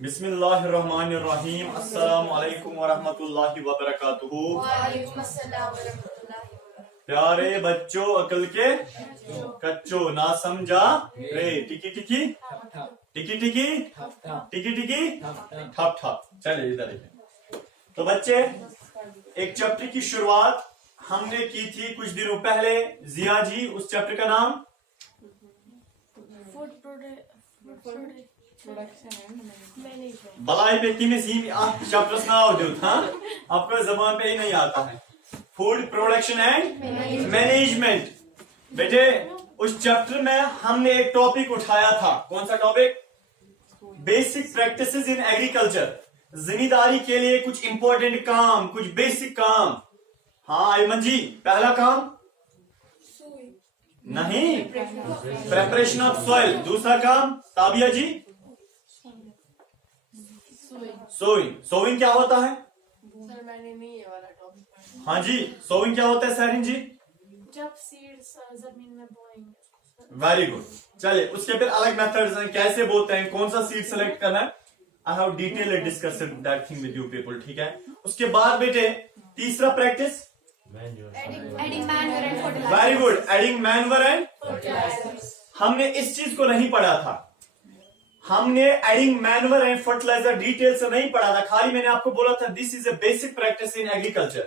बिस्मिल्लाहिर्रहमानिर्रहीम। अस्सलामु अलैकुम वरहमतुल्लाहि वबरकातुहू। वालेकुम अस्सलाम वरहमतुल्लाहि वबरकातुहू। प्यारे बच्चों, अकल के कच्चो, ना समझा रे, टिकी टिकी टिकी टिकी टिकी टिकी ठप ठप। चलिए इधर देखिए। तो बच्चे, एक चैप्टर की शुरुआत हमने की थी कुछ दिनों पहले। जिया जी, उस चैप्टर का नाम बलाई पे किमिस आप चैप्टर्स ना हो था, आपका जबान पे ही नहीं आता है। Food production and management. बेटे, उस चैप्टर में हमने एक टॉपिक उठाया था। कौन सा topic? Basic practices in agriculture. जिम्मेदारी के लिए कुछ इंपॉर्टेंट काम, कुछ बेसिक काम। हाँ अयमन जी, पहला काम नहीं, प्रेपरेशन ऑफ सॉइल। दूसरा काम ताबिया जी, सोइंग। सोइंग क्या होता है? सर मैंने नहीं ये वाला टॉपिक पढ़ा। हाँ जी, सोइंग क्या होता है सहरीन जी? जब सीड्स जमीन में बोएंगे। Very good. चलिए, उसके फिर अलग मेथड्स हैं, कैसे बोलते हैं, कौन सा सीड सेलेक्ट करना है। I have detail discuss that thing with you people, ठीक है। उसके बाद बेटे तीसरा practice, adding manure and fertiliser. Very good, adding manure and. हमने इस चीज को नहीं पढ़ा था। हमने adding manure and fertiliser detail से नहीं पढ़ा था, खाली मैंने आपको बोला था this is a basic practice in agriculture.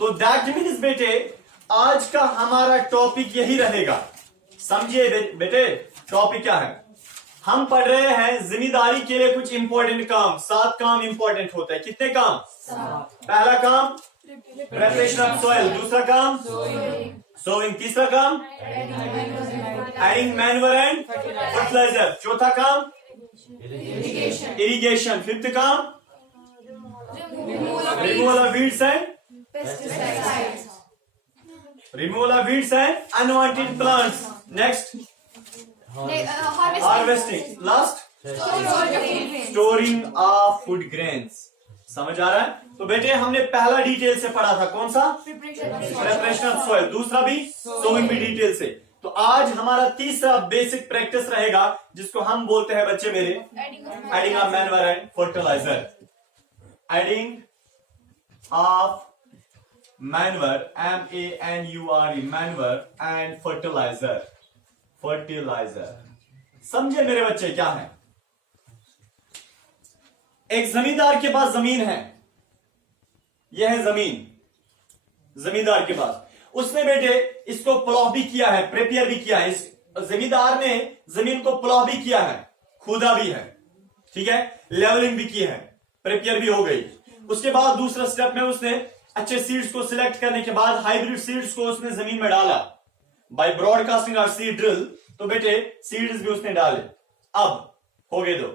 तो दैट मीन्स बेटे, आज का हमारा टॉपिक यही रहेगा। समझिए बेटे, टॉपिक क्या है? हम पढ़ रहे हैं जिम्मेदारी के लिए कुछ इंपॉर्टेंट काम। 7 काम इंपॉर्टेंट होते हैं। कितने काम? 7। पहला काम प्रिपरेशन ऑफ सॉइल। दूसरा काम सोइंग। तीसरा काम एडिंग मैन्योर एंड फर्टिलाइजर। चौथा काम इरिगेशन। फिफ्थ काम removal of weeds and pesticides. Removal of weeds and unwanted plants. Next harvesting. Last storing of food grains. समझ आ रहा है? तो बेटे, हमने पहला डिटेल से पढ़ा था। कौन सा? Preparation of soil. दूसरा भी सोइंग भी डिटेल से। तो आज हमारा तीसरा बेसिक प्रैक्टिस रहेगा, जिसको हम बोलते हैं बच्चे मेरे adding of manure and fertiliser. Adding of manure, MANURE, manure and fertiliser. Fertiliser समझे मेरे बच्चे क्या है? एक जमींदार के पास जमीन है। यह है जमीन, जमींदार के पास। उसने बेटे इसको प्लॉव भी किया है, प्रिपेयर भी किया है। इस जमींदार ने जमीन को प्लॉव भी किया है, खोदा भी है, ठीक है, लेवलिंग भी की है, प्रिपेयर भी हो गई। उसके बाद दूसरा स्टेप में उसने अच्छे सीड्स को सिलेक्ट करने के बाद हाइब्रिड सीड्स को उसने जमीन में डाला बाय ब्रॉडकास्टिंग और सीड ड्रिल। तो बेटे सीड्स भी उसने डाले। अब हो गए दो।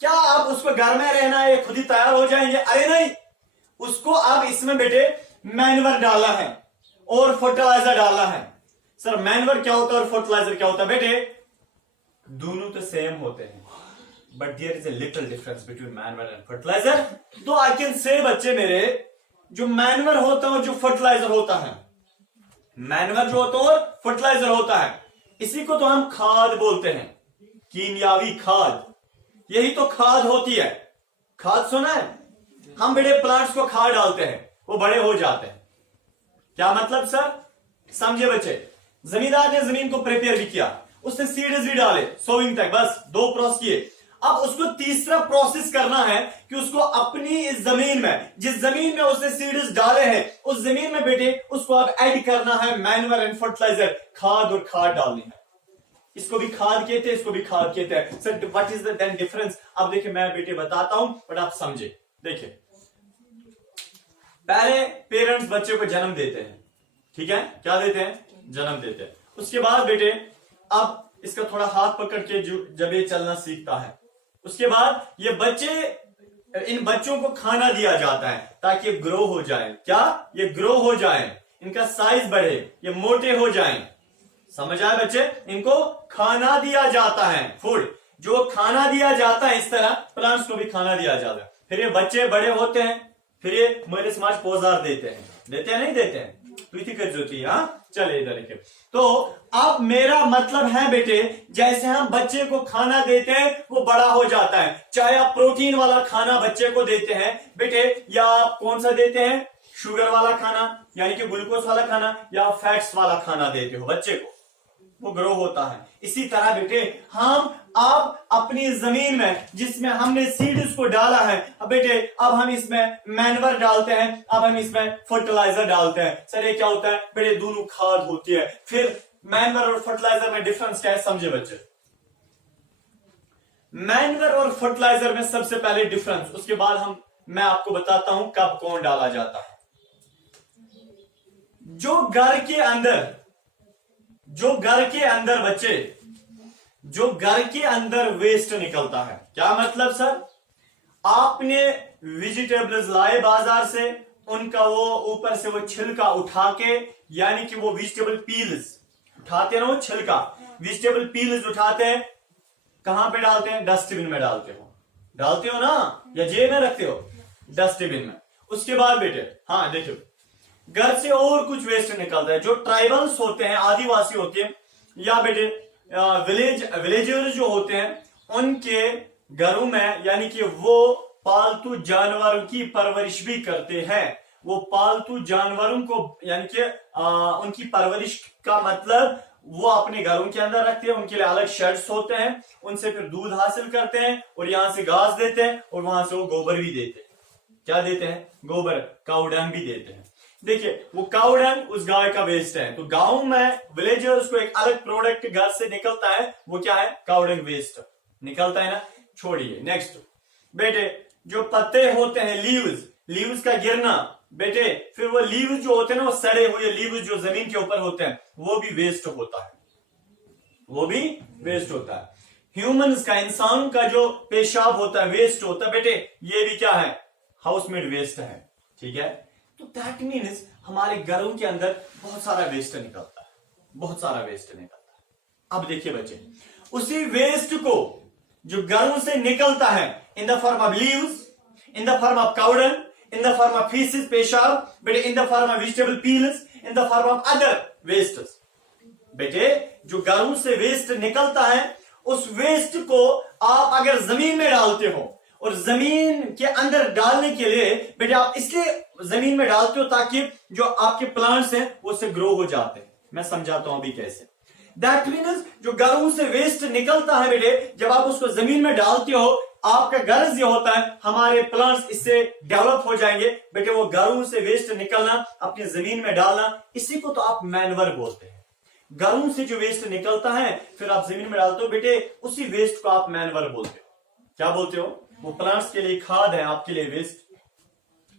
क्या अब उसको घर में रहना है, खुद ही तैयार हो जाएंगे? अरे नहीं, उसको अब इसमें बेटे मैन्योर डालना है और फर्टिलाइजर डालना है। सर मैन्योर क्या होता है और फर्टिलाइजर क्या होता है? बेटे दोनों तो सेम होते हैं, but there is a little difference between manure and fertiliser. तो आई कैन से बच्चे मेरे, जो मैन्योर होता है और जो फर्टिलाइजर होता है, मैन्योर जो होता है और फर्टिलाइजर होता है, इसी को तो हम खाद बोलते हैं, कीमियावी खाद। यही तो खाद होती है। खाद सुना है? हम बड़े प्लांट्स को खाद डालते हैं, वो बड़े हो जाते हैं। क्या मतलब सर? समझे बच्चे, जमींदार ने जमीन को प्रिपेयर भी किया, उसने सीड्स भी डाले सोइंग तक, बस 2 प्रोसेस किए। अब उसको तीसरा प्रोसेस करना है कि उसको अपनी इस जमीन में, जिस जमीन में उसने सीड्स डाले हैं, उस जमीन में बेटे उसको अब ऐड करना है मैन्योर एंड फर्टिलाइजर, खाद और खाद डालनी है। इसको भी खाद कहते हैं, इसको भी खाद कहते हैं। Sir what is the then difference? अब देखिए मैं बेटे बताता हूं, बट आप समझे। देखिए, पहले पेरेंट्स बच्चे को जन्म देते हैं, ठीक है, क्या देते हैं? जन्म देते हैं। उसके बाद बेटे अब इसका थोड़ा हाथ पकड़ के जब ये चलना सीखता है, उसके बाद ये बच्चे, इन बच्चों को खाना दिया जाता है ताकि ये ग्रो हो जाए। क्या? ये ग्रो हो जाए, इनका साइज बढ़े, ये मोटे हो जाएं। समझ आए बच्चे? इनको खाना दिया जाता है, फूड। जो खाना दिया जाता है, इस तरह प्लांट्स को भी खाना दिया जाता है। फिर ये बच्चे बड़े होते हैं, फिर ये मेरे समाज पोजार देते हैं, देते हैं नहीं देते हैं? तुझी करजोती है। हाँ चले इधर देखिए, तो अब मेरा मतलब है बेटे, जैसे हम बच्चे को खाना देते हैं वो बड़ा हो जाता है, चाहे आप प्रोटीन वाला खाना बच्चे को देते हैं बेटे, या आप कौन सा देते हैं, शुगर वाला खाना यानी कि ग्लूकोज वाला खाना, या फैट्स वाला खाना देते हो बच्चे को, वो ग्रो होता है। इसी तरह बेटे हम अब अपनी जमीन में जिसमें हमने सीड्स को डाला है, अब बेटे अब हम इसमें मैन्योर डालते हैं, अब हम इसमें फर्टिलाइजर डालते हैं। सर ये क्या होता है बेटे, दोनों खाद होती है। फिर मैन्योर और फर्टिलाइजर में डिफरेंस क्या है समझे बच्चे। मैन्योर और फर्टिलाइजर में सबसे पहले डिफरेंस, उसके बाद मैं आपको बताता हूं कब कौन डाला जाता है। जो घर के अंदर बच्चे, जो घर के अंदर वेस्ट निकलता है, क्या मतलब सर, आपने वेजिटेबल्स लाए बाजार से, उनका वो ऊपर से वो छिलका उठा के, यानी कि वो वेजिटेबल पील्स उठाते हैं ना, वो छिलका वेजिटेबल पील्स उठाते हैं, कहां पे डालते हैं, डस्टबिन में डालते हो ना, या जेब में रखते हो, डस्टबिन में। उसके बाद बेटे हाँ देखो, घर से और कुछ वेस्ट निकलता है, जो ट्राइबल्स होते हैं, आदिवासी होते हैं, या बेटे विलेजर्स जो होते हैं, उनके घरों में यानी कि वो पालतू जानवरों की परवरिश भी करते हैं। वो पालतू जानवरों को यानी कि उनकी परवरिश का मतलब वो अपने घरों के अंदर रखते हैं, उनके लिए अलग शेड्स होते हैं, उनसे फिर दूध हासिल करते हैं और यहां से घास देते हैं, और वहां से वो गोबर भी देते हैं। क्या देते हैं, गोबर, काऊ डंग भी देते हैं। देखिए वो काऊ डंग उस गाय का वेस्ट है, तो गांव में विलेजर्स को एक अलग प्रोडक्ट घर से निकलता है, वो क्या है, काऊ डंग वेस्ट निकलता है ना। छोड़िए नेक्स्ट बेटे, जो पत्ते होते हैं, लीव्स का गिरना बेटे, फिर वो लीव्स जो होते हैं ना, वो सड़े हुए लीव्स जो जमीन के ऊपर होते हैं, वो भी वेस्ट होता है, वो भी वेस्ट होता है। ह्यूमंस का, इंसान का जो पेशाब होता है वेस्ट होता है बेटे, ये भी क्या है, हाउसमेड वेस्ट है। ठीक है, तो दैट मीन्स हमारे घरों के अंदर बहुत सारा वेस्ट निकलता है, बहुत सारा वेस्ट निकलता है। अब देखिए बच्चे, उसी वेस्ट को जो घरों से निकलता है, in the form of leaves, in the form of cow dung, in the form of faeces पेशाब बेटे, in the form of vegetable peels, in the form of other wastes बेटे, जो घरों से वेस्ट निकलता है, उस वेस्ट को आप अगर जमीन में डालते हो, और जमीन के अंदर डालने के लिए बेटे आप इसलिए जमीन में डालते हो ताकि जो आपके प्लांट्स हैं वो से ग्रो हो जाते हैं। मैं समझाता हूं अभी कैसे। दैट मीन्स जो घरों से वेस्ट निकलता है बेटे, जब आप उसको जमीन में डालते हो, आपका गर्ज ये होता है हमारे प्लांट्स इससे डेवलप हो जाएंगे बेटे। वो घरों से वेस्ट निकलना, अपनी जमीन में डालना, इसी को तो आप मैन्योर बोलते हैं। घरों से जो वेस्ट निकलता है फिर आप जमीन में डालते हो बेटे, उसी वेस्ट को आप मैन्योर बोलते हो। क्या बोलते हो, वो प्लांट्स के लिए खाद है, आपके लिए वेस्ट,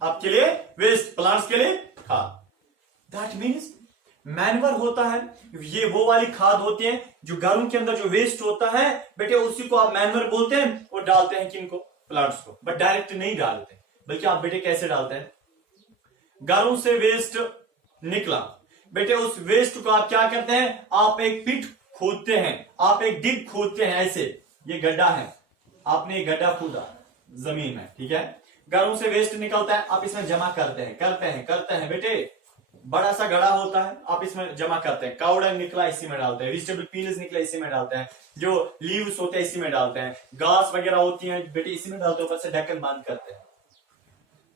आपके लिए वेस्ट, प्लांट्स के लिए खाद। दैट मीन्स मैन्योर होता है, ये वो वाली खाद होती है जो घरों के अंदर जो वेस्ट होता है बेटे, उसी को आप मैन्योर बोलते हैं, और डालते हैं किनको, प्लांट्स को। बट डायरेक्ट नहीं डालते, बल्कि आप बेटे कैसे डालते हैं, घरों से वेस्ट निकला बेटे, उस वेस्ट को आप क्या करते हैं, आप एक पिट खोदते हैं, आप एक डिग खोदते हैं, ऐसे ये गड्ढा है, आपने एक गड्ढा खोदा जमीन में, ठीक है, घरों से वेस्ट निकलता है, आप इसमें जमा करते हैं बेटे, बड़ा सा गड्ढा होता है, आप इसमें जमा करते हैं, काऊ डंग निकला इसी में डालते हैं, वेजिटेबल पील्स निकला इसी में डालते हैं, जो लीव्स होते हैं इसी में डालते हैं, घास वगैरह होती है बेटे इसी में डालते हैं, ऊपर से ढक्कन बंद करते हैं।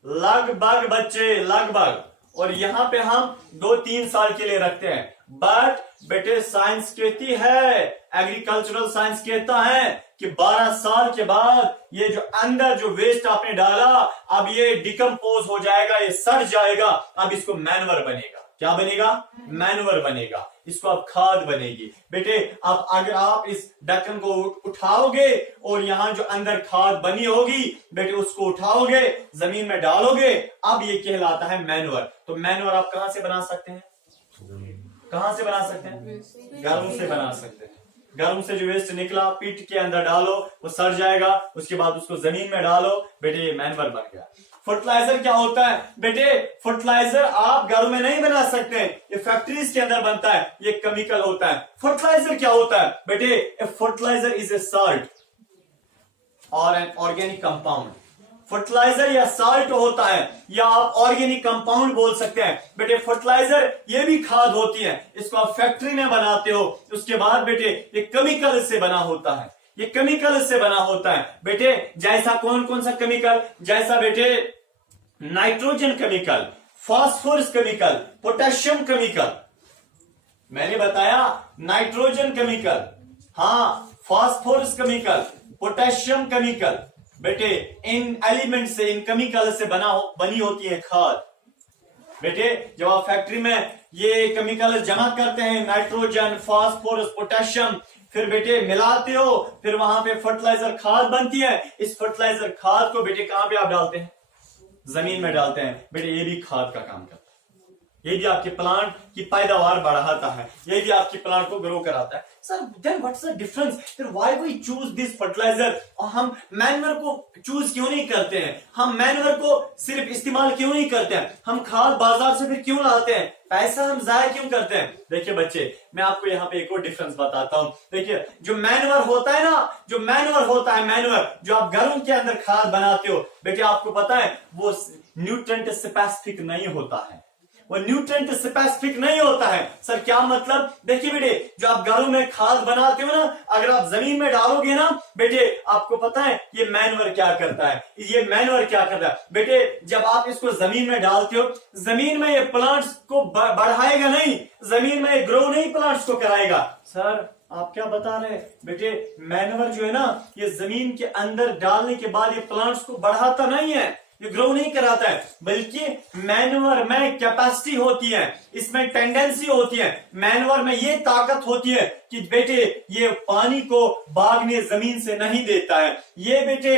लगभग बच्चे, लगभग, और यहां पे हम 2-3 साल के लिए रखते हैं। बट बेटे साइंस कहती है, एग्रीकल्चरल साइंस कहता है कि 12 साल के बाद ये जो अंदर जो वेस्ट आपने डाला, अब ये डिकम्पोज हो जाएगा, ये सड़ जाएगा, अब इसको मैन्योर बनेगा। क्या बनेगा, मैन्योर बनेगा, इसको अब खाद बनेगी बेटे। अब अगर आप इस ढक्कन को उठाओगे और यहां जो अंदर खाद बनी होगी बेटे, उसको उठाओगे, जमीन में डालोगे, अब ये कहलाता है मैन्योर। तो मैन्योर आप कहां से बना सकते हैं, कहां से बना सकते हैं, घरों से बना सकते हैं। घरों से जो वेस्ट निकला पीट के अंदर डालो, वो सड़ जाएगा, उसके बाद उसको जमीन में डालो बेटे, ये मैन्योर बन गया। फर्टिलाइजर क्या होता है बेटे, फर्टिलाइजर आप घरों में नहीं बना सकते, ये फैक्ट्रीज के अंदर बनता है, ये केमिकल होता है। फर्टिलाइजर क्या होता है बेटे, फर्टिलाइजर इज ए सॉल्ट और एन ऑर्गेनिक कंपाउंड। फर्टिलाइजर या साल्ट होता है, या आप ऑर्गेनिक कंपाउंड बोल सकते हैं। बेटे फर्टिलाइजर ये भी खाद होती है, इसको आप फैक्ट्री में बनाते हो, उसके बाद बेटे ये केमिकल से बना होता है, ये केमिकल से बना होता है। बेटे जैसा कौन कौन सा केमिकल, जैसा बेटे nitrogen chemical, phosphorus chemical, potassium chemical, मैंने बताया नाइट्रोजन केमिकल, हाँ फास्फोरस केमिकल, पोटेशियम केमिकल, बेटे इन एलिमेंट से, इन केमिकल से बनी होती है खाद। बेटे जब आप फैक्ट्री में ये केमिकल जमा करते हैं, नाइट्रोजन, फास्फोरस, पोटेशियम, फिर बेटे मिलाते हो, फिर वहां पे फर्टिलाइजर खाद बनती है। इस फर्टिलाइजर खाद को बेटे कहां पे आप डालते हैं? जमीन में डालते हैं। बेटे ये भी खाद का काम करता है, ये भी आपके प्लांट की पैदावार बढ़ाता है, ये भी आपके प्लांट को ग्रो कराता है। Sir then what's the difference, फिर why we choose this fertilizer? और हम मैन्योर को चूज क्यों नहीं करते हैं? हम मैन्योर को सिर्फ इस्तेमाल क्यों नहीं करते हैं? हम खाद बाजार से फिर क्यों लाते हैं? पैसा हम जाया क्यों करते हैं? देखिए बच्चे, मैं आपको यहाँ पे एक और डिफरेंस बताता हूँ। देखिए जो मैन्योर होता है ना, जो मैन्योर होता है, मैन्योर जो आप घरों के अंदर खाद बनाते हो, बेटे आपको पता है वो न्यूट्रिएंट स्पेसिफिक नहीं होता है, वो न्यूट्रिएंट स्पेसिफिक नहीं होता है। सर क्या मतलब? देखिए बेटे जो आप घरों में खाद बनाते हो ना, अगर आप जमीन में डालोगे ना बेटे, आपको पता है ये मैन्योर क्या करता है, ये मैन्योर क्या करता है? बेटे जब आप इसको जमीन में डालते हो, जमीन में ये प्लांट्स को बढ़ाएगा नहीं, जमीन में ग्रो नहीं प्लांट्स को कराएगा। सर आप क्या बता रहे हैं? बेटे मैन्योर जो है ना, ये जमीन के अंदर डालने के बाद ये प्लांट्स को बढ़ाता नहीं है, ये ग्रो नहीं कराता है, बल्कि मैन्योर में कैपेसिटी होती है, इसमें टेंडेंसी होती है, मैन्योर में ये ताकत होती है कि बेटे ये पानी को भागने जमीन से नहीं देता है, ये बेटे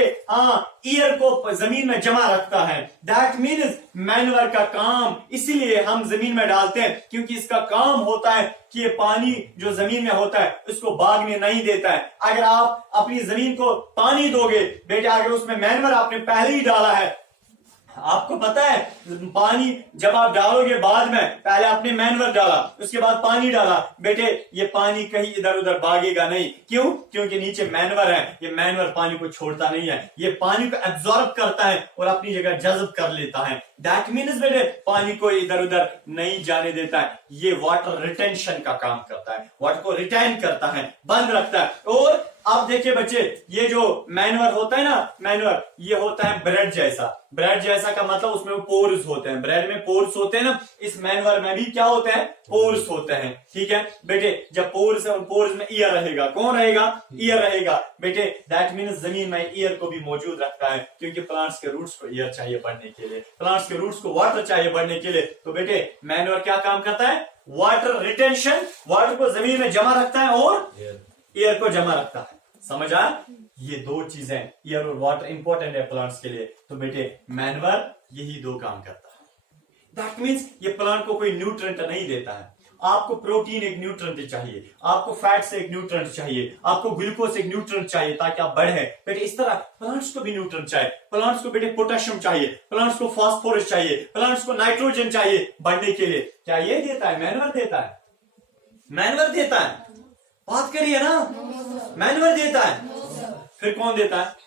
ईयर को जमीन में जमा रखता है। दैट मीन्स मैन्योर का काम इसीलिए हम जमीन में डालते हैं, क्योंकि इसका काम होता है कि ये पानी जो जमीन में होता है उसको भागने नहीं देता है। अगर आप अपनी जमीन को पानी दोगे बेटे, अगर उसमें मैन्योर आपने पहले ही डाला है, आपको पता है पानी जब आप डालोगे बाद में, पहले आपने मैन्योर डाला, उसके बाद पानी डाला, बेटे ये पानी कहीं इधर उधर भागेगा नहीं। क्यों? क्योंकि नीचे मैन्योर है, ये मैन्योर पानी को छोड़ता नहीं है, ये पानी को एब्जॉर्ब करता है और अपनी जगह जज्ब कर लेता है। दैट मीन्स बेटे पानी को इधर उधर नहीं जाने देता है, ये वाटर रिटेंशन का काम करता है, वाटर को रिटेन करता है, बंद रखता है। और अब देखिए बच्चे, ये जो मैन्योर होता है ना, मैन्योर ये होता है ब्रेड जैसा। ब्रेड जैसा का मतलब उसमें पोर्स होते हैं, ब्रेड में पोर्स होते हैं ना, इस मैन्योर में भी क्या होते हैं? पोर्स होते हैं। ठीक है बेटे, जब पोर्स है, पोर्स में ईयर रहेगा, कौन रहेगा? ईयर रहेगा। बेटे दैट मीन्स जमीन में ईयर को भी मौजूद रखता है, क्योंकि प्लांट्स के रूट्स को ईयर चाहिए बढ़ने के लिए, प्लांट्स के रूट्स को वाटर चाहिए बढ़ने के लिए। तो बेटे मैन्योर क्या काम करता है? वाटर रिटेंशन, वाटर को जमीन में जमा रखता है और ईयर को जमा रखता है। समझ आया? ये दो चीजें, ईयर और वाटर इंपॉर्टेंट है प्लांट्स के लिए। तो बेटे मैन्योर यही दो काम करता है। दैट मीन्स ये प्लांट को कोई न्यूट्रिएंट नहीं देता है। आपको प्रोटीन एक न्यूट्रिएंट चाहिए, आपको फैट से एक न्यूट्रिएंट चाहिए, आपको ग्लूकोज एक न्यूट्रिएंट चाहिए ताकि आप बढ़े। बेटे इस तरह प्लांट्स को भी न्यूट्रिएंट चाहिए, प्लांट्स को बेटे पोटेशियम चाहिए, प्लांट्स को फास्फोरस चाहिए, प्लांट्स को नाइट्रोजन चाहिए बढ़ने के लिए। क्या ये देता है? मैन्योर देता है, मैन्योर देता है। बात करिए ना, मैन्योर देता है। फिर कौन देता है?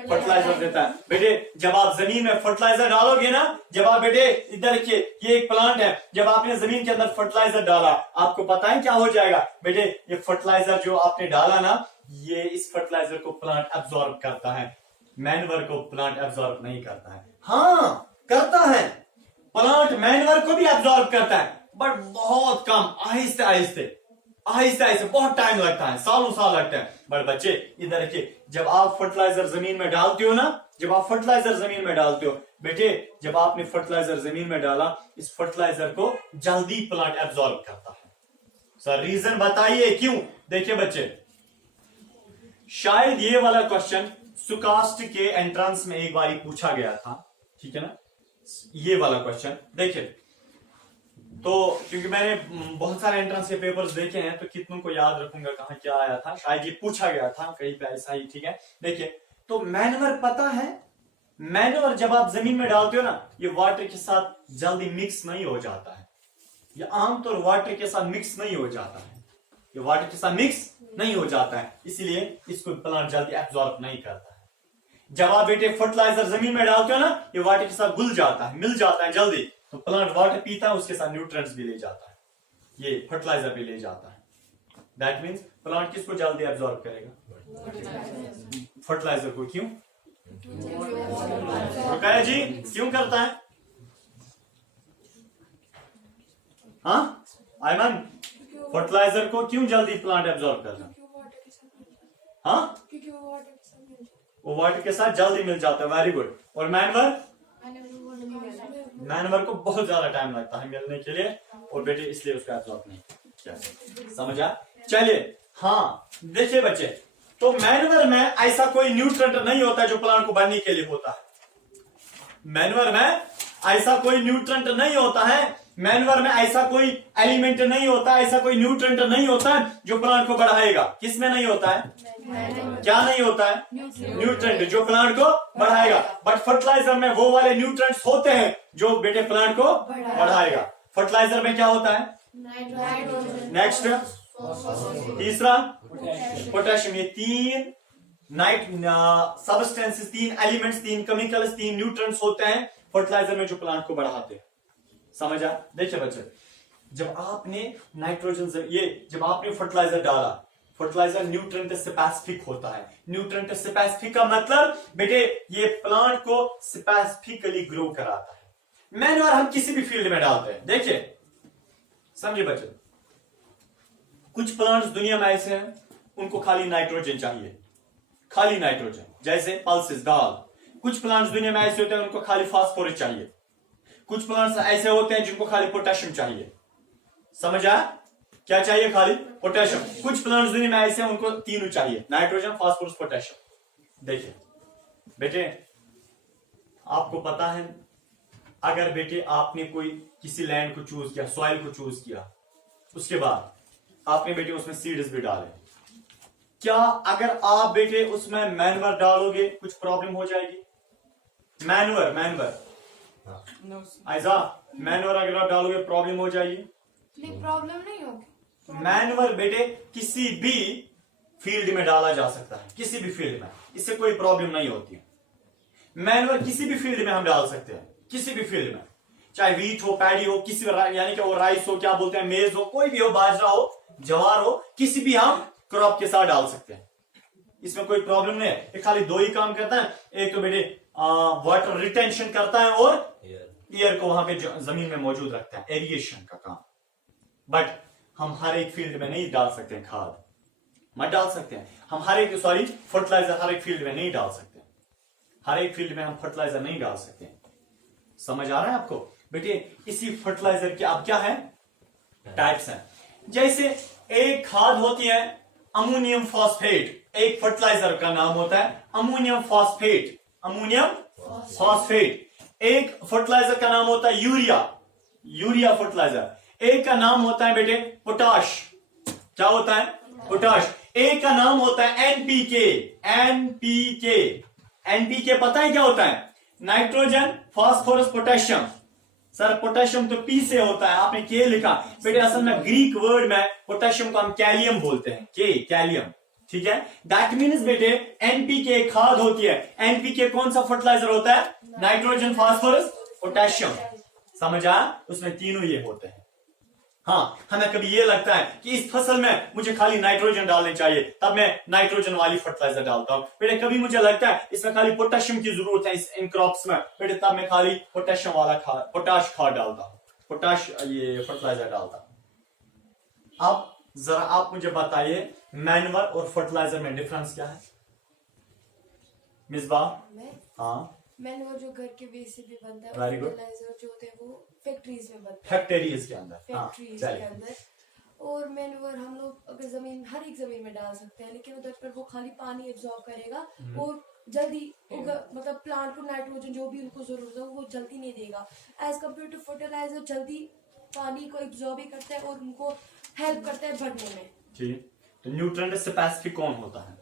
फर्टिलाइजर देता है। बेटे जब आप जमीन में फर्टिलाइजर डालोगे ना, जब आप बेटे इधर देखिए, ये एक प्लांट है, जब आपने जमीन के अंदर फर्टिलाइजर डाला, आपको पता है क्या हो जाएगा? बेटे ये फर्टिलाइजर जो आपने डाला ना, ये इस फर्टिलाइजर को प्लांट एब्जॉर्ब करता है, मैन्योर को प्लांट एब्जॉर्ब नहीं करता है। हाँ करता है, प्लांट मैन्योर को भी एब्जॉर्ब करता है, बट बहुत कम, आहिस्ते आहिस्ते, आहिस्ते आहिस्ते, बहुत टाइम लगता है, सालों साल लगते हैं। बट बच्चे इधर देखिए, जब आप फर्टिलाइजर जमीन में डालते हो ना, जब आप फर्टिलाइजर जमीन में डालते हो बेटे, जब आपने फर्टिलाइजर जमीन में डाला, इस फर्टिलाइजर को जल्दी प्लांट एब्जॉर्ब करता है। सर रीजन बताइए क्यों? देखिए बच्चे, शायद ये वाला क्वेश्चन सुकास्ट के एंट्रेंस में एक बार पूछा गया था, ठीक है ना, ये वाला क्वेश्चन। देखिए तो क्योंकि मैंने बहुत सारे एंट्रेंस के पेपर्स देखे हैं, तो कितनों को याद रखूंगा कहां क्या आया था, शायद ये पूछा गया था कहीं पे ऐसा ही। ठीक है देखिए, तो मैन्योर पता है, मैन्योर जब आप जमीन में डालते हो ना, ये वाटर के साथ जल्दी मिक्स नहीं हो जाता है, ये आमतौर वाटर के साथ मिक्स नहीं हो जाता है, ये वाटर के साथ मिक्स नहीं हो जाता है, इसलिए इसको प्लांट जल्दी एब्जॉर्ब नहीं करता है। जब आप बेटे फर्टिलाइजर जमीन में डालते हो ना, ये वाटर के साथ घुल जाता है, मिल जाता है जल्दी, तो प्लांट वाटर पीता है, उसके साथ न्यूट्रिएंट्स भी ले जाता है, ये फर्टिलाइजर भी ले जाता है। दैट मीन्स प्लांट किसको जल्दी एब्जॉर्ब करेगा? फर्टिलाइजर को। क्यों? रुकाया जी, क्यों करता है? हाँ आयमन, फर्टिलाइजर को क्यों जल्दी प्लांट एब्जॉर्ब करता है? हाँ, क्योंकि वो वाटर के साथ मिल वो वाटर के साथ जल्दी मिल जाता है। Very good. और मैनवर, मैनवर को बहुत ज्यादा टाइम लगता है मिलने के लिए, और बेटे इसलिए उसका एब्जॉर्ब नहीं किया। समझा? चलिए, हाँ देखिए बच्चे, तो मैनवर में ऐसा कोई न्यूट्रिएंट नहीं होता जो प्लांट को बढ़ने के लिए होता है। मैनवर में ऐसा कोई न्यूट्रिएंट नहीं होता है, मैनवर में ऐसा कोई एलिमेंट नहीं होता, ऐसा कोई न्यूट्रिएंट नहीं होता है जो प्लांट को बढ़ाएगा। किसमें नहीं होता है? क्या नहीं होता है? न्यूट्रिएंट जो प्लांट को बढ़ाएगा। बट फर्टिलाइजर में वो वाले न्यूट्रिएंट्स होते हैं जो बेटे प्लांट को बढ़ाएगा। फर्टिलाइजर में क्या होता है? नेक्स्ट, तीसरा पोटेशियम। ये तीन सब्सटेंसेस, तीन एलिमेंट्स, तीन केमिकल्स, तीन न्यूट्रिएंट्स होते हैं फर्टिलाइजर में जो प्लांट को बढ़ाते हैं। समझा? देखिए बच्चे, जब आपने नाइट्रोजन, ये जब आपने फर्टिलाइजर डाला, फर्टिलाइजर न्यूट्रिएंट स्पेसिफिक होता है। न्यूट्रिएंट स्पेसिफिक का मतलब बेटे ये प्लांट को स्पेसिफिकली ग्रो कराता है। मैन्योर हम किसी भी फील्ड में डालते हैं। देखिए समझिए बच्चे, कुछ प्लांट्स दुनिया में ऐसे हैं उनको खाली नाइट्रोजन चाहिए, खाली नाइट्रोजन, जैसे पल्सेस, दाल। कुछ प्लांट्स दुनिया में ऐसे होते हैं उनको खाली फास्फोरस चाहिए। कुछ प्लांट्स ऐसे होते हैं जिनको खाली पोटेशियम चाहिए। समझा? क्या चाहिए? खाली पोटेशियम। कुछ प्लांट्स दुनिया में ऐसे हैं उनको तीनों चाहिए, नाइट्रोजन, फास्फोरस, पोटेशियम। देखिए बेटे, आपको पता है अगर बेटे आपने कोई किसी लैंड को चूज किया, सॉइल को चूज किया, उसके बाद आपने बेटे उसमें सीड्स भी डाले, क्या अगर आप बेटे उसमें मैनवर डालोगे कुछ प्रॉब्लम हो जाएगी? मैनवर ऐसा मैनवर अगर आप डालोगे प्रॉब्लम हो जाएगी? नहीं, प्रॉब्लम नहीं होगी। मैनवर बेटे किसी भी फील्ड में डाला जा सकता है, किसी भी फील्ड में, इससे कोई प्रॉब्लम नहीं होती है। मैनवर किसी भी फील्ड में हम डाल सकते हैं, किसी भी फील्ड में, चाहे वीट हो, पैडी हो, किसी यानी कि वो राइस हो, क्या बोलते हैं, मेज हो, कोई भी हो, बाजरा हो, जवार हो, किसी भी हम क्रॉप के साथ डाल सकते हैं, इसमें कोई प्रॉब्लम नहीं है। ये खाली दो ही काम करता है, एक तो बेटे वाटर रिटेंशन करता है और एयर को वहां पे जमीन में मौजूद रखता है, एरिएशन का काम। बट हम हर एक फील्ड में नहीं डाल सकते हैं, खाद मत डाल सकते हैं हम, हर एक फर्टिलाइजर हर एक फील्ड में नहीं डाल सकते, हर एक फील्ड में हम फर्टिलाइजर नहीं डाल सकते। समझ आ रहा है आपको बेटे? इसी फर्टिलाइजर के अब क्या है? टाइप्स हैं। जैसे एक खाद होती है अमोनियम फॉस्फेट, एक फर्टिलाइजर का नाम होता है अमोनियम फॉस्फेट, अमोनियम फॉस्फेट। एक फर्टिलाइजर का नाम होता है यूरिया फर्टिलाइजर। एक का नाम होता है बेटे पोटाश, क्या होता है? पोटाश। एक का नाम होता है एनपीके। एनपीके पता है क्या होता है? Nitrogen, phosphorus, potassium. Sir potassium तो पी से होता है, आपने के लिखा बेटे, असल में ग्रीक वर्ड में पोटेशियम को हम कैलियम बोलते हैं, कैलियम, ठीक है। दैट मीन्स बेटे एनपीके खाद होती है। एनपीके कौन सा फर्टिलाइजर होता है? Nitrogen, phosphorus, potassium. समझा? उसमें तीनों ये होते हैं। हाँ, हमें कभी ये लगता है कि इस फसल में मुझे खाली नाइट्रोजन डालने चाहिए, तब मैं नाइट्रोजन वाली फर्टिलाइजर डालता हूं। बेटे कभी मुझे लगता है इसमें खाली पोटेशियम की जरूरत है इन क्रॉप्स में, बेटे तब मैं खाली पोटेशियम वाला पोटाश खाद डालता हूं, पोटाश ये फर्टिलाइजर डालता हूं। अब जरा आप मुझे बताइए मैन्योर और फर्टिलाइजर में डिफरेंस क्या है? मिसबा? हाँ, मैन्योर जो घर के वेस्ट से भी बनता है, Very good. फर्टिलाइजर जो होते हैं वो फैक्ट्रीज में बनते हैं, फैक्ट्रीज के अंदर, हाँ, फैक्ट्रीज चलिए। के अंदर। और मैन्योर हम लोग अगर जमीन, हर एक जमीन में डाल सकते हैं, लेकिन उधर पर वो खाली पानी एब्जॉर्ब करेगा और जल्दी मतलब प्लांट को नाइट्रोजन जो भी उनको जरूरत है वो जल्दी नहीं देगा। एज कम्पेयर टू फर्टिलाइजर जल्दी पानी को एब्जॉर्ब ही करता है और उनको हेल्प करता है बढ़ने में। ठीक, तो न्यूट्रिएंट स्पेसिफिक कौन होता है?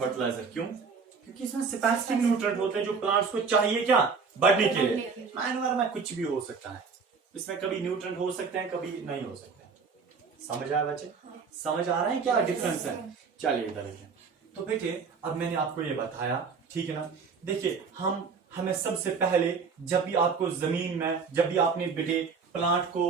फर्टिलाइजर। क्यों? क्योंकि इसमें स्पेसिफिक न्यूट्रिएंट होते हैं जो प्लांट्स को चाहिए क्या? बढ़ने के लिए। मैन्योर में कुछ भी हो सकता है, इसमें कभी न्यूट्रिएंट हो सकते हैं, कभी नहीं हो सकते। समझ आया बच्चे? समझ आ रहा है क्या डिफरेंस है? चलिए इधर देखिए, तो बेटे अब मैंने आपको ये बताया, ठीक है ना। देखिए हमें सबसे पहले जब भी आपको जमीन में, जब भी आपने बेटे प्लांट को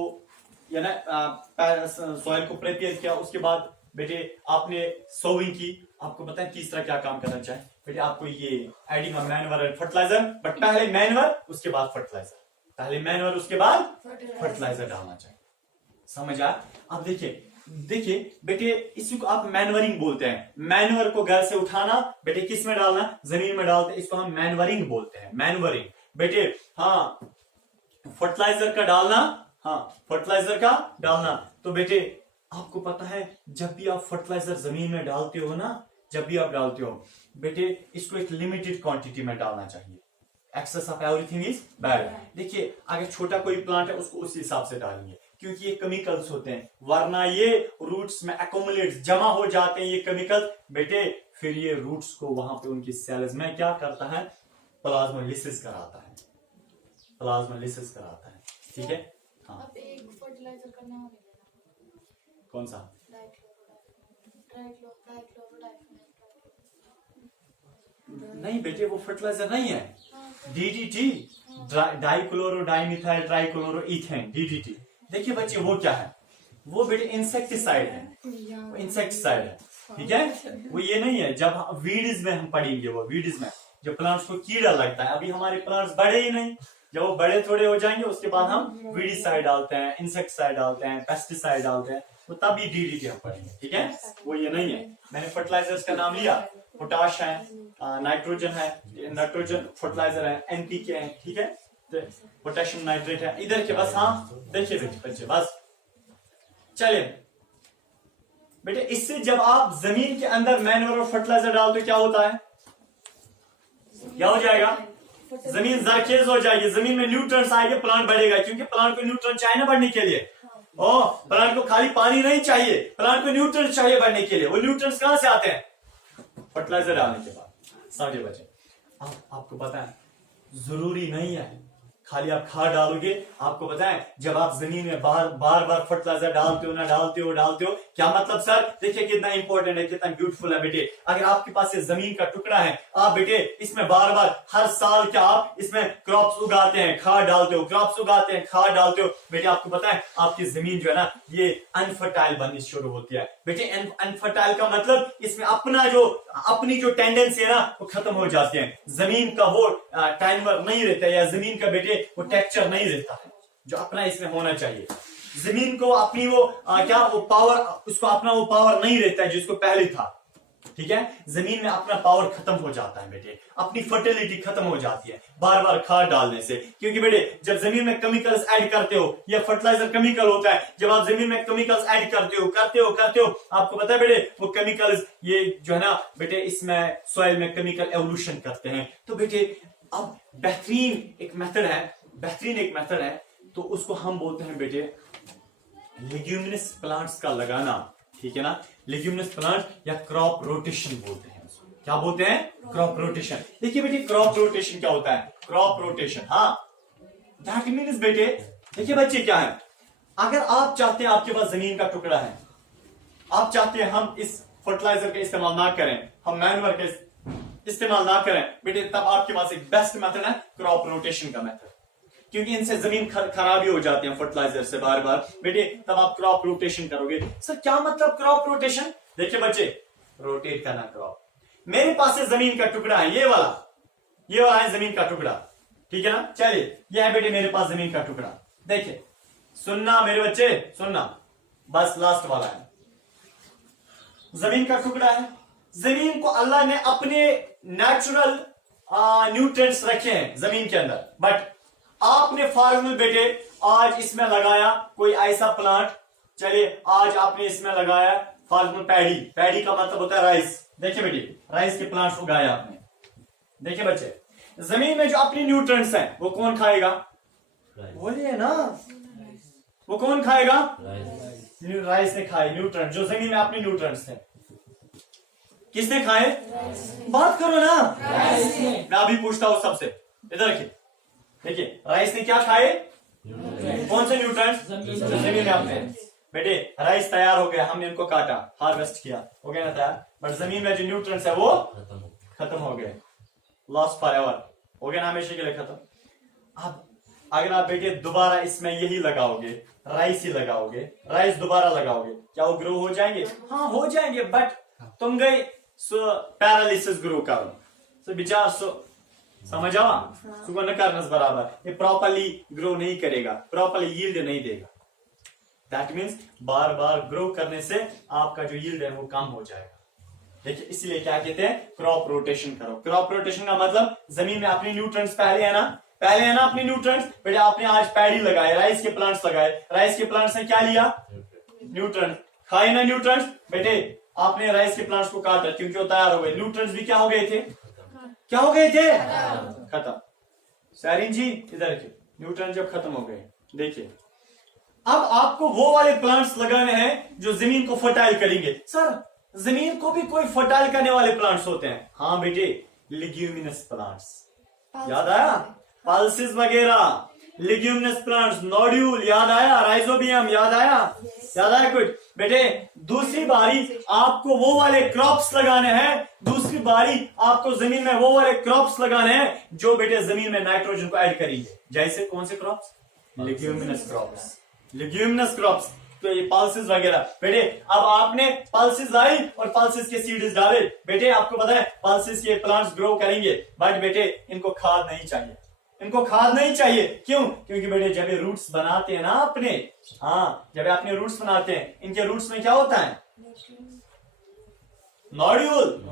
या ना सॉइल को प्रिपेयर किया, उसके बाद बेटे आपने सोविंग की, आपको पता है तीसरा क्या काम करना चाहिए बेटे, आपको ये adding manure and fertiliser, but पहले मैन्योर उसके बाद फर्टिलाइजर, पहले मैन्योर उसके बाद फर्टिलाइजर डालना चाहिए। समझ आया? अब देखिए बेटे इसी को आप मैन्योरिंग बोलते हैं। मैन्योर को घर से उठाना बेटे किस में डालना, जमीन में डालते हैं, इसको हम मैन्योरिंग बोलते हैं, मैन्योरिंग बेटे। हाँ फर्टिलाइजर का डालना, हाँ फर्टिलाइजर का डालना। तो बेटे आपको पता है जब भी आप फर्टिलाइजर जमीन में डालते हो ना, जब भी आप डालते हो बेटे इसको एक लिमिटेड क्वांटिटी में डालना चाहिए। Excess of everything is bad. देखिए अगर छोटा कोई प्लांट है उसको उस हिसाब से डालेंगे, क्योंकि ये केमिकल्स होते हैं, वरना ये रूट्स में एक्यूमुलेट जमा हो जाते हैं ये केमिकल बेटे, फिर ये रूट्स को वहां पे उनकी सेल्स में क्या करता है, प्लाज्मोलिसिस कराता है, प्लाज्मोलिसिस कराता है, ठीक है। हाँ अब एक फर्टिलाइजर का नाम है कौन सा? नहीं बेटे वो फर्टिलाइजर नहीं है, डीडीटी, डाइक्लोरोडाइमिथाइल ट्राइक्लोरोइथेन, डीडीटी। देखिए बच्चे वो क्या है, वो बेटे इंसेक्टिसाइड है, वो इंसेक्टिसाइड है, ठीक है। वो ये नहीं है, जब वीड्स में हम पढ़ेंगे, वो वीड्स में जो प्लांट्स को कीड़ा लगता है, अभी हमारे प्लांट्स बड़े ही नहीं, जब वो बड़े थोड़े हो जाएंगे उसके बाद हम वीडिसाइड डालते हैं, इंसेक्टिसाइड डालते हैं, पेस्टिसाइड डालते हैं, तो तब ये डीडीटी हम पढ़ेंगे, ठीक है। वो ये नहीं है। मैंने फर्टिलाइजर्स का नाम लिया, पोटाश है, नाइट्रोजन है, नाइट्रोजन फर्टिलाइजर है, एनपीके है, ठीक है, तो पोटेशियम नाइट्रेट है इधर के। बस हाँ देखिए बच्चे बस चलिए बेटे, इससे जब आप जमीन के अंदर मैन्योर और फर्टिलाइजर डालते हो क्या होता है, क्या हो जाएगा, जमीन जरखेज हो जाएगी, जमीन में न्यूट्रिएंट्स आएंगे, प्लांट बढ़ेगा, क्योंकि प्लांट को न्यूट्रिएंट चाहिए ना बढ़ने के लिए। ओ प्लांट को खाली पानी नहीं चाहिए, प्लांट को न्यूट्रिएंट्स चाहिए बढ़ने के लिए। वो न्यूट्रिएंट्स कहां से आते हैं, फर्टिलाइजर डालने के बाद। समझे बच्चे? आपको पता है जरूरी नहीं है खाली आप खाद डालोगे, आपको पता है जब आप जमीन में बार बार फर्टिलाइजर डालते हो, क्या मतलब सर? देखिए कितना इंपॉर्टेंट है, कितना ब्यूटीफुल है बेटे। अगर आपके पास ये जमीन का टुकड़ा है, आप बेटे इसमें बार बार हर साल क्या आप इसमें क्रॉप्स उगाते हैं, खाद डालते हो, क्रॉप्स उगाते हैं, खाद डालते हो बेटे, आपको पता है आपकी जमीन जो है ना ये अनफर्टाइल बननी शुरू होती है बेटे। अनफर्टाइल का मतलब इसमें अपनी जो टेंडेंसी है ना वो खत्म हो जाती है, जमीन का वो टाइमर नहीं रहता है, या जमीन का बेटे वो टेक्सचर नहीं रहता है जो अपना इसमें होना चाहिए। जमीन को अपनी वो वो पावर, उसको अपना वो पावर नहीं रहता है जिसको पहले था, ठीक है। जमीन में अपना पावर खत्म हो जाता है बेटे, अपनी फर्टिलिटी खत्म हो जाती है बार बार खाद डालने से, क्योंकि बेटे जब जमीन में केमिकल्स ऐड करते हो, या फर्टिलाइजर केमिकल होता है, जब आप जमीन में केमिकल्स ऐड करते हो, आपको पता है बेटे वो केमिकल्स ये जो है ना बेटे इसमें सॉइल में केमिकल एवोल्यूशन करते हैं। तो बेटे अब बेहतरीन एक मेथड है, तो उसको हम बोलते हैं बेटे लेग्यूमिनस प्लांट्स का लगाना, ठीक है ना। लेग्यूमिनस प्लांट या क्रॉप रोटेशन बोलते हैं उसको। क्या बोलते हैं? Crop rotation. देखिए बेटे क्रॉप रोटेशन क्या होता है, क्रॉप रोटेशन, हाँ दैट मीन्स बेटे देखिए बच्चे क्या है, अगर आप चाहते हैं आपके पास जमीन का टुकड़ा है, आप चाहते हैं हम इस फर्टिलाइजर का इस्तेमाल ना करें, हम मैन्योर का इस्तेमाल ना करें बेटे, तब आपके पास एक बेस्ट मेथड है क्रॉप रोटेशन का मेथड, क्योंकि इनसे जमीन खराबी हो जाती है फर्टिलाइजर से बार बार बेटे, तब आप क्रॉप रोटेशन करोगे। सर क्या मतलब क्रॉप रोटेशन? देखिए बच्चे रोटेट करना क्रॉप। मेरे पास से जमीन का टुकड़ा है, ये वाला है जमीन का टुकड़ा, ठीक है ना। चलिए यह है बेटे मेरे पास जमीन का टुकड़ा, देखिए सुनना मेरे बच्चे, सुनना बस लास्ट वाला है, जमीन का टुकड़ा है। जमीन को अल्लाह ने अपने नेचुरल न्यूट्रिएंट्स रखे हैं जमीन के अंदर, बट आपने फार्मल बेटे आज इसमें लगाया कोई ऐसा प्लांट, चलिए आज आपने इसमें लगाया फार्मल पैडी का मतलब होता है राइस। देखिए बेटे राइस के प्लांट्स उगाए आपने, देखिए बच्चे जमीन में जो अपनी न्यूट्रिएंट्स हैं वो कौन खाएगा? बोलिए ना, वो कौन खाएगा? राइस ने खाए न्यूट्रिएंट, जो जमीन में अपने न्यूट्रिएंट्स थे किसने खाए? बात करो ना, मैं अभी पूछता हूं सबसे, इधर रखिए। देखिए राइस ने क्या खाए? कौन से न्यूट्रिएंट्स? जमीन में आपने। बेटे राइस तैयार हो गया, हमने इनको काटा, हार्वेस्ट किया, हो गया ना तैयार, बट जमीन में जो न्यूट्रिएंट्स है वो खत्म हो गए, लॉस्ट फॉर एवर, हो गया ना हमेशा के लिए खत्म। अब अगर आप बेटे दोबारा इसमें यही लगाओगे, राइस ही लगाओगे, राइस दोबारा लगाओगे, क्या वो ग्रो हो जाएंगे? हाँ हो जाएंगे, बट तुम गए सो पैरालिसिस ग्रो करो, सो विचार सो समझ आवा, सुबह न करना बराबर, ये प्रॉपरली ग्रो नहीं करेगा, प्रॉपरली यील्ड नहीं देगा। That means bar bar grow करने से आपका जो यील्ड है वो कम हो जाएगा। देखिए इसलिए क्या कहते हैं, क्रॉप रोटेशन करो। क्रॉप रोटेशन का मतलब जमीन में अपनी न्यूट्रिएंट्स पहले है ना अपनी न्यूट्रिएंट्स, बेटे आपने आज पैडी लगाए, राइस के प्लांट्स लगाए, राइस के प्लांट्स ने क्या लिया? न्यूट्रिएंट्स खाए ना न्यूट्रिएंट्स, बेटे आपने राइस के प्लांट्स को काटा क्योंकि वो तैयार हो गए, न्यूट्रिएंट्स भी क्या हो गए थे? क्या हो गए थे? खत्म। सैरिन जी इधर के न्यूट्रिएंट्स जब खत्म हो गए, देखिए अब आपको वो वाले प्लांट्स लगाने हैं जो जमीन को फर्टाइल करेंगे। सर जमीन को भी कोई फर्टाइल करने वाले प्लांट्स होते हैं? हाँ बेटे, लिग्यूमिनस प्लांट्स, याद आया? पल्सेस वगैरह, लिग्यूमिनस प्लांट्स, नोड्यूल याद आया? राइजोबियम याद आया? याद आया कुछ? बेटे दूसरी बारी आपको वो वाले क्रॉप्स लगाने हैं, दूसरी बारी आपको जमीन में वो वाले क्रॉप्स लगाने हैं जो बेटे जमीन में नाइट्रोजन को ऐड करेंगे। जैसे कौन से crops? Leguminous crops, leguminous crops, तो ये पल्सेस वगैरह। बेटे अब आपने पल्सेस लाई और पल्सेस के सीड्स डाले, बेटे आपको पता है पल्सेस के प्लांट्स ग्रो करेंगे, बट बेटे इनको खाद नहीं चाहिए, इनको खाद नहीं चाहिए। क्यों? क्योंकि बेटे जब ये रूट्स बनाते हैं ना अपने, हाँ जब अपने रूट्स बनाते हैं, इनके रूट्स में क्या होता है? नोड्यूल।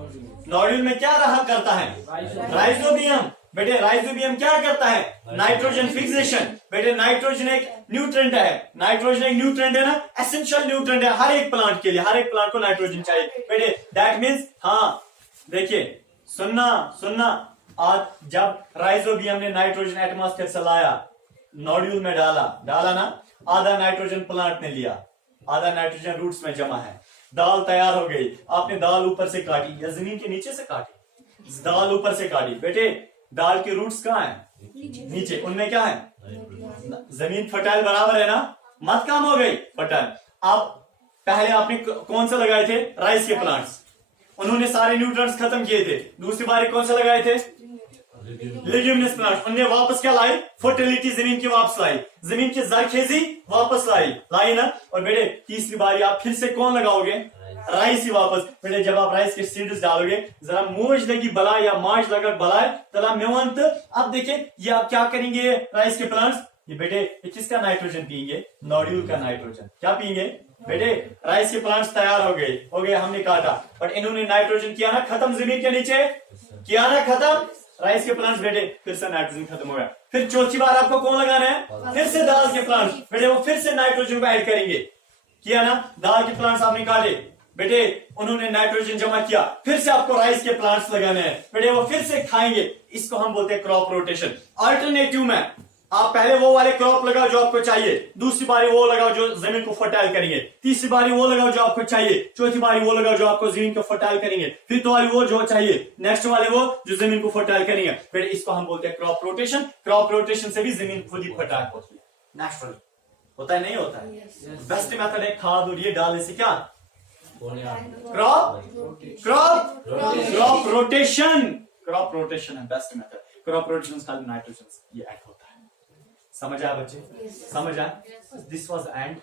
नोड्यूल में क्या रहा करता है? राइजोबियम। बेटे राइजोबियम क्या करता है? Nitrogen fixation. बेटे नाइट्रोजन एक न्यूट्रिएंट है, नाइट्रोजन एक न्यूट्रिएंट है ना, एसेंशियल न्यूट्रिएंट है हर एक प्लांट के लिए, हर एक प्लांट को नाइट्रोजन चाहिए। बेटे दैट मीन्स, हाँ देखिए सुनना, आज जब राइजोबियम ने नाइट्रोजन एटमॉस्फेयर से लाया, नोड्यूल में डाला ना, आधा नाइट्रोजन प्लांट ने लिया, आधा नाइट्रोजन रूट्स में जमा है, दाल तैयार हो गई। आपने दाल ऊपर से काटी या जमीन के नीचे से काटी? दाल ऊपर से काटी। बेटे दाल के रूट्स कहाँ है? नीचे, उनमें क्या है? जमीन फर्टाइल बराबर है ना, मत काम हो गई फर्टाइल। अब पहले आपने कौन से लगाए थे? राइस के प्लांट्स, उन्होंने सारे न्यूट्रिएंट्स खत्म किए थे। दूसरी बारी कौन से लगाए थे? लिग्यूमिनस प्लांट्स, उनने वापस क्या लाई? फर्टिलिटी जमीन की वापस लाई, जमीन की जरखेजी वापस लाई ना। और बेटे तीसरी बारी आप फिर से कौन लगाओगे? राइस ही वापस। बेटे जब आप राइस के सीड्स डालोगे, जरा मोज लगी बला या माज लगा बलाय तला मेवंत। अब देखिए ये आप क्या करेंगे? राइस के प्लांट्स, ये बेटे ये किसका नाइट्रोजन पियेंगे? नोड्यूल का नाइट्रोजन। क्या पियेंगे? बेटे राइस के प्लांट्स तैयार हो गए, हमने काटा, बट इन्होंने नाइट्रोजन किया ना खत्म, जमीन के नीचे किया ना खत्म। राइस के प्लांट्स बेटे फिर से नाइट्रोजन खत्म हो गया। फिर चौथी बार आपको कौन लगाना है? फिर से दाल के प्लांट्स, बेटे वो फिर से नाइट्रोजन को ऐड करेंगे। किया ना, दाल के प्लांट्स आपने काटे, बेटे उन्होंने नाइट्रोजन जमा किया, फिर से आपको राइस के प्लांट्स लगाने हैं, बेटे वो फिर से खाएंगे। इसको हम बोलते हैं क्रॉप रोटेशन। अल्टरनेटिव में आप पहले वो वाले क्रॉप लगाओ जो आपको चाहिए, दूसरी बारी वो लगाओ जो जमीन को फर्टाइल करेंगे, तीसरी बारी वो लगाओ जो आपको चाहिए, चौथी बारी वो लगाओ जो आपको जमीन को फर्टाइल करेंगे, फिर वाली वो जो चाहिए, नेक्स्ट वाले वो जो जमीन को फर्टाइल करेंगे। फिर इसको हम बोलते हैं क्रॉप रोटेशन। क्रॉप रोटेशन से भी जमीन खुद ही फर्टाइल होती है, नेचुरल होता है, नहीं होता है। बेस्ट मेथड है खाद और ये डालने से क्या? Crop rotation. क्रॉप रोटेशन है बेस्ट मेथड। क्रॉप रोटेशन खाली नाइट्रोजन ये ऐड होता है। समझ आया बच्चे? समझ आया? This was and